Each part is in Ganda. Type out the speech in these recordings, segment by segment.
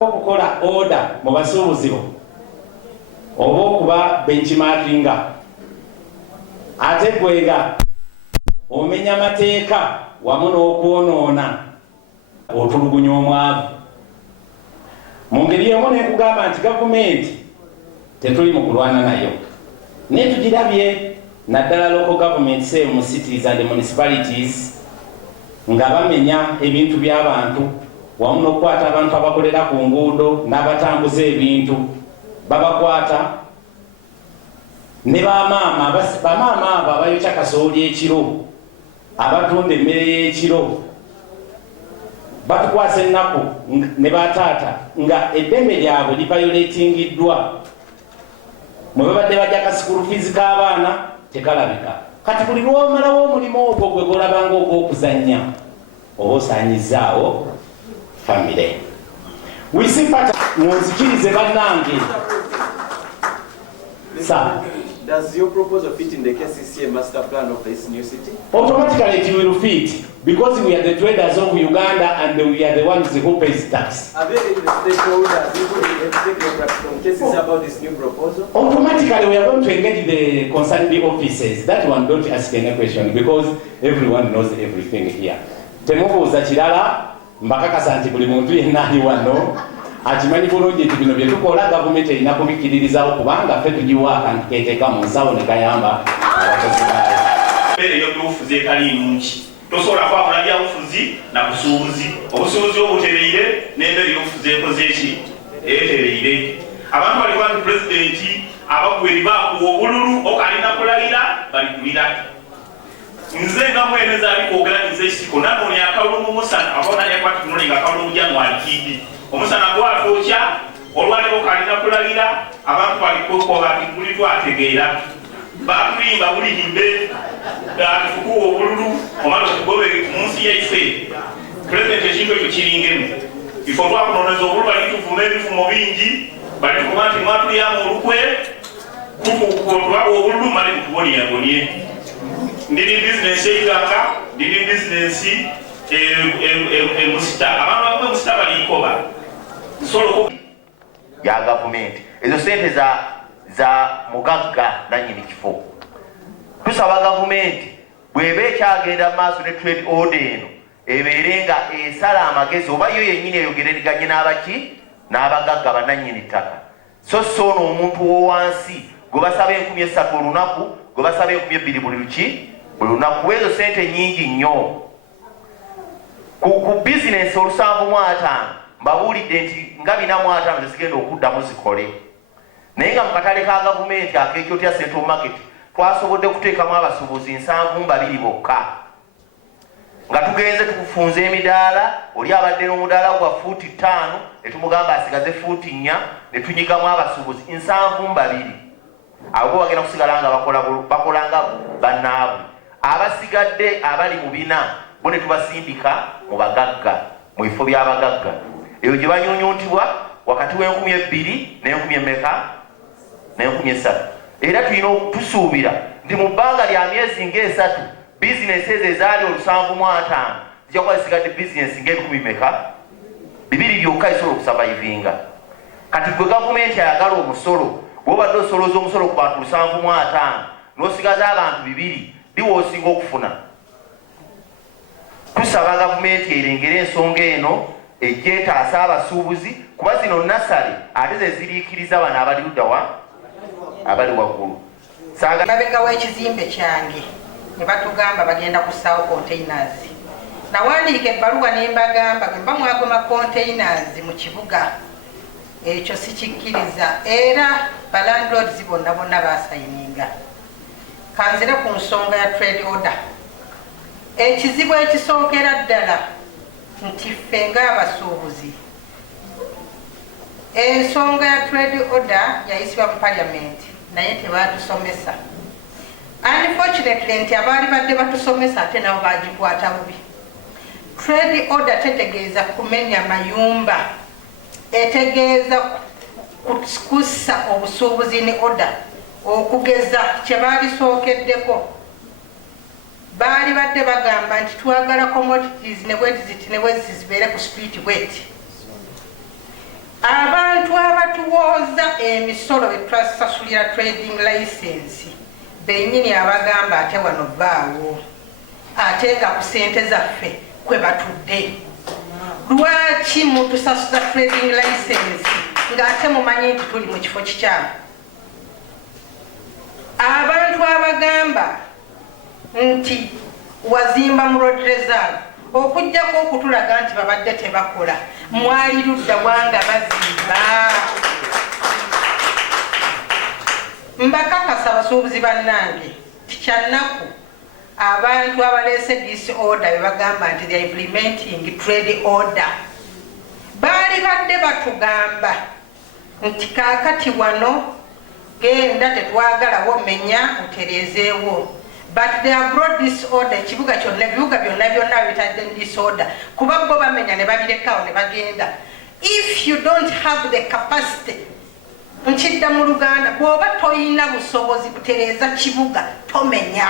okukola order mu basuubuzi bo oba okuba benchmarkinga ate gwega omenya mateeka wamu n'okwonoona otulugunya omwavu. Mu ngeri emu ne nkugamba nti gavumenti tetuli mu kulwana nayo naye tugirabye naddala local government mu cities and municipalities nga bamenya ebintu by'abantu wamu n'okukwata abantu abakolera ku nguudo n'abatambuza ebintu babakwata ne bamaama abo abayokya kasooli ekiro abatunda emmere y'ekiro batukwasa ennaku ne bataata nga eddembe lyabwe livayoletingiddwa mwe babadde bajja ka school fees k'abaana tekalabika. Kati buli lw'omalawo omulimu ogwo gwe golabanga ogw'okuzannya oba osaanyizaawo family. We see part munzikirize bannange. Does your proposal fit in the KCCA master plan of this new city? Automatically it will fit because we are the traders of Uganda and we are the ones who pays tax. Have you the stakeholders from KCCA about this new proposal? Automatically we are going to engage the concerned offices. That one don't ask any question because everyone knows everything here. Temubuuza kirala mbakakasa nti buli muntu yenna ali wano akimanyi bulungi nti bino bye tukola gavumenti erina kubikiririzawo kubanga ffe tugiwa akantu keteeka mu nsawo ne kayamba abakozi baayo. Embeera y'obufuzi ekali nnungi tosobola kwawula byabufuzi na busuubuzi. Obusuubuzi obutereire n'embeera y'obufuzi ekoze eki etereire. Abantu bali kwa pulezidenti abakuweri baakuwa obululu okalina kulayira balikulira. Nze nga mwenyeza alikwogera nze ekitiko nanone akalulu mu musana abona yakwati kunone nga akalulu jangu alikidi omusana gwatokya olwaliro kalina kulayira abantu balikokoba buli twategeera bakulimba buli himbe atukuwa obululu omwana okugobe mu nsi yaife pulezidenti ekintu ekyo kiringemu ifo twakunoneza obululu balituvuma ebifumo bingi balitukuba nti mwatulyamu olukwe tukukuotwa obululu male kutuboniyagonie. Ndini business eyiganga ndini business musita abantu musita balikoba solo ya gavumenti ezo sente za mugagga nanyini kifo. Tusaba gavumenti bwebe kyagenda maaso ne trade order eno ebeerenga esala amagezi oba yo yennyini eyogereniganye n'abaki n'abagagga bananyini ttaka so n'omuntu w'owansi gwe basaba 3,000 olunaku gwe basaba 2,000 buli luki buli lunaku. Ezo sente nyingi nnyo ku bizinesi 750 mbabuulidde nti nga 450 zigenda okuddamu zikole naye nga mu katale ka gavumenti akekyotya central market twasobodde kuteekamu abasuubuzi 720 bokka nga tugenze tukufunza emidaala oli abadde n'omudaala gwa fuuti 5 netumugamba asigaze fuuti 4 netunyigamu abasuubuzi 720 abo bagenda kusigala nga bakolanga bannaabwe abasigadde abali mu bina bo ne tubasindika mu bagagga mu bifo by'abagagga eyo gye banyonyoontibwa wakati w'2,000 ne3,000 era tulina okutusuubira nti mu bbanga lya myezi nga3 bizinesi ezo ezaali 750 zijja kuba zisigadde bizinesi nga 2,000 byokka esobola okusavayivinga. Kati gwe gavumenti ayagala omusolo bw'obadde osolooza omusolo ku bantu 750 n'osigaza abantu 2 diwa osinga okufuna. Tusaba gavumenti erengere ensonga eno ejjeetaasa abasuubuzi kuba zino nasale ate ze ziriikiriza bano abali luddawa abali waggulu. Mabega w'ekizimbe kyange ne batugamba bagenda kusaawo containers. Nawandiika ebbaluwa ne mbagamba bwe mba mwagoma containers mu kibuga ekyo sikikkiriza era balandlords bonna baasayininga. Kanzire ku nsonga ya trade order. Ekizibu ekisookera ddala nti ffe ng'abasuubuzi ensonga ya trade order yayisibwa mu parliament naye tebatusomesa. Unfortunately nti abaali badde batusomesa ate nabo bagikwata bubi. Trade order tetegeeza kumenya mayumba, etegeeza kussa obusuubuzi ne order okugeza kye baalisookeddeko. Baali badde bagamba nti twagala commodities ne bweti zibeere ku street bweti. emisolo etwasasulira trading license benyini abagamba ate wano baawo ate nga ku sente zaffe kwe batudde. Lwaki mutusasuza trading license ng'ate mumanyi nti tuli mu kifo kikyamu? Abantu abagamba nti wazimba mu road reserve okujjako okutulaga nti babadde tebakola, mwali ludda wanga bazimba. Mbakakasa abasuubuzi bannange tikyannaku abantu abaleese this order bebagamba nti they are implementing trade order baali badde batugamba nti kaakati wano genda tetwagalawo menya otereezeewo, but they have brought this order ekibuga kyonna ebibuga byonna bitadde this order kuba bo bamenya ne babirekawo ne bagenda. If you don't have the capacity, nkidda mu Luganda, bw'oba toyina busobozi kutereeza kibuga tomenya.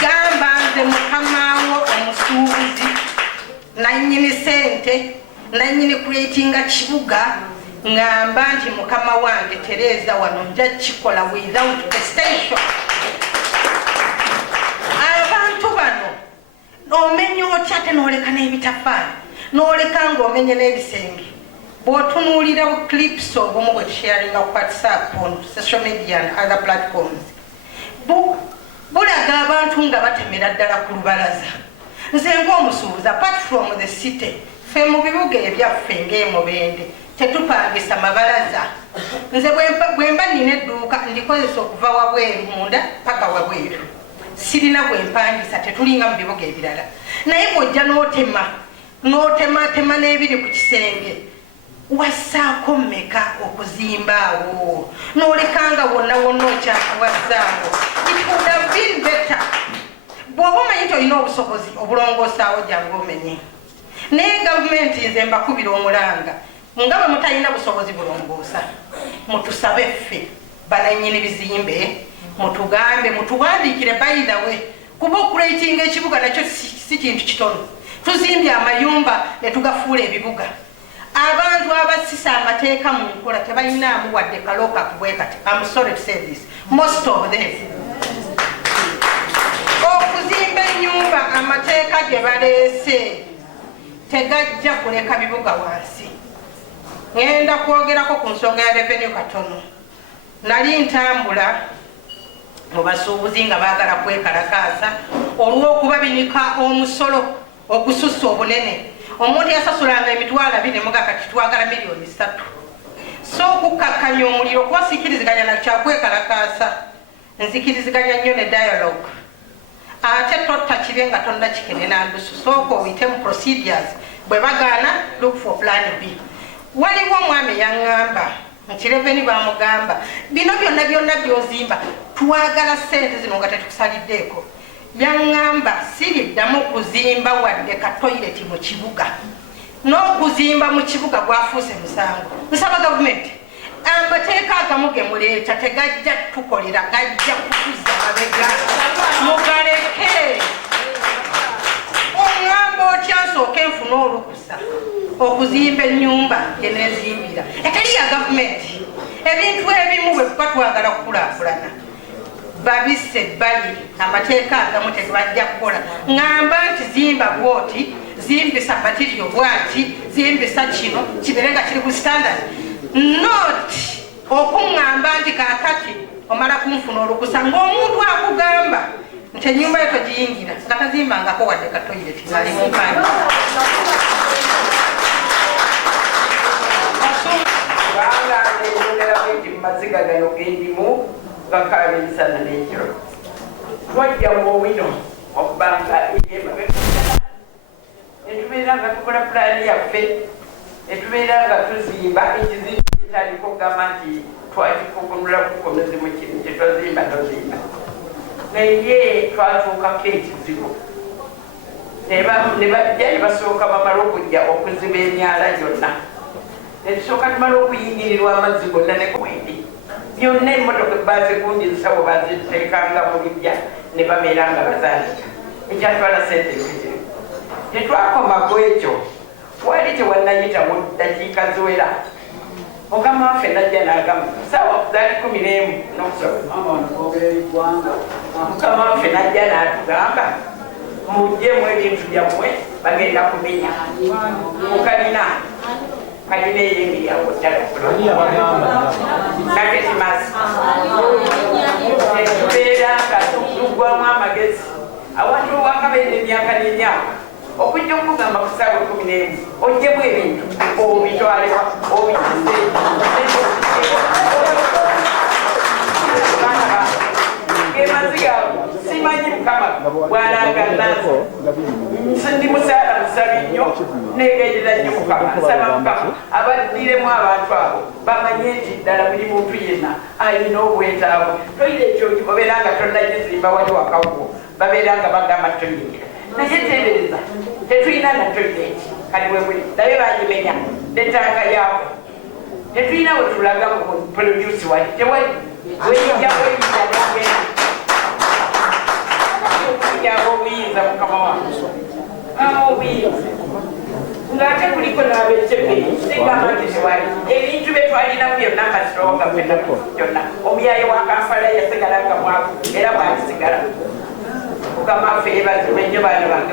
Gamba nze mukamaawo omusuubuzi nannyini sente nannyini creatinga kibuga ngamba nti mukama wange tereeza wano nja kikola without the station. Abantu bano omenya otya ate n'oleka n'ebitafaani n'oleka ng'omenye n'ebisenge. Bw'otunuulira clips obumu bwe tusharinga ku WhatsApp on social media and other platforms bulaga abantu nga batemera ddala ku lubalaza. Nze ng'omusuubuzi apart from the city ffe mu bibuga ebyaffe ng'emubende tetupangisa mabalaza. Nze bwe mba nina edduuka ndikozesa okuva wabweru munda paka wabweru, sirina bwe mpangisa, tetulinga mu bibuga ebirala. Naye bw'ojja n'otematema n'ebiri ku kisenge wasaako mmeka okuzimbaawo n'olekanga wonna okyakuwazzaawo. It would have been better bw'oba omanyi nti olina obusobozi obulongoosaawo jangu omenye. Naye gavumenti nze mbakubira omulanga nga bwe mutalina busobozi bulongoosa, mutusabe ffe banannyini bizimbe, mutugambe, mutuwandiikire by the way, kuba okuratinga ekibuga nakyo si kintu kitono. Tuzimbye amayumba ne tugafuula ebibuga. Abantu abasisa amateeka mu nkola tebalinaamu wadde kalooka kubwe kati. I'm sorry to say this. Most of them. Okuzimba ennyumba amateeka gye baleese tegajja kuleka bibuga wansi. Ngenda kwogerako ku nsonga ya revenue katono. Nali ntambula mu basuubuzi nga baagala kwekalakaasa olw'okubabinika omusolo okusussa obunene. Omuntu yasasulanga emitwalo 20 kati twagala $3 million. So okukakkanya omuliro kuba sikiriziganya na kyakwekalakaasa, nzikiriziganya nnyo ne dialogue. Ate totta kibe nga tonna kikenena ndusu, sooka oyite mu procedures, bwe bagaana look for plan B. Waliwo omwami yaŋŋamba nti revenue bamugamba bino byonna byozimba twagala ssente zino nga tetukusaliddeeko. Yaŋŋamba siriddamu kuzimba wadde katoyireti mu kibuga, n'okuzimba mu kibuga gwafuuse musango. Nsaba gavumenti amateeka agamu ge muleeta tegajja tukolera, gajja kutuzza mabega, mugaleke. Oŋŋamba otya nsooke nfune olukusa okuzimba ennyumba gye neezimbira etali ya gavumenti? Ebintu ebimu bwe tuba twagala kukulaakulana babise bali amateeka agamu tebajja kukola. Ŋŋamba nti zimba bwoti, zimbisa material bwati, zimbisa kino kibeere nga kiri ku standard, not okuŋŋamba nti kaakati omala kunfuna olukusa ng'omuntu akugamba nti ennyumba yo togiyingira nga tazimbangako wadde katoyireti ng'ali mu mpande. Maziga gano gendimu gakaba emisana n'ekiro twajja mu owino okubanga netubeera nga tukola pulaani yaffe, netubeera nga tuzimba ekizimbe kitaliko kugamba nti twakikukunula kukomezi mu kintu kyetwazimba tozimba, naye twatuukako ekizibu ne bajja ne basooka bamala okujja okuziba emyala gyonna, netusooka tumala okuyingirirwa amazzi gonna nekwedi byonna emmotoka bazikundizisa bwe baziteekanga mu bijja ne babeera nga bazaalika, ekyatwala sente ekizibu. Tetwakoma ku ekyo, wali tewannayitamu ddakiika ziwera mukama waffe najja n'agamba saawa zaali 11 mukama waffe najja n'atugamba mujjemu ebintu byammwe bagenda kumenya mukalina kalina ey'emiryango ddala naketimasi tubeera nga tuggwamu amagezi awantu wakabeera emyaka n'emyaka okujja okugamba ku ssaawa 11 ojjemu ebintu obitwalewa obikise gemaziga simanyi mukama bwalanga nazo ndi musaala musabi nnyo negerera nnyo mukama nsaba mukama abaddiremu abantu abo bamanye nti ddala buli muntu yenna alina obwetaavu toyire ekyoki obeera nga tonnagizimba wali wakawuwo babeera nga bagamba toyire naye tendereza tetulina na toyireti kali webuli naye bagimenya netanga yaako tetulina wetulaga mu produce wali tewali weyija obuyinza mukama wange obuyinza ng'ate kuliko n'abekyebbiri sigamba nti tewali ebintu byetwalinamu byonna kasitoga byonna omyayi wa kampala yasigala nga mwavu era bwalisigala mukama waffe yebazimenye baana bange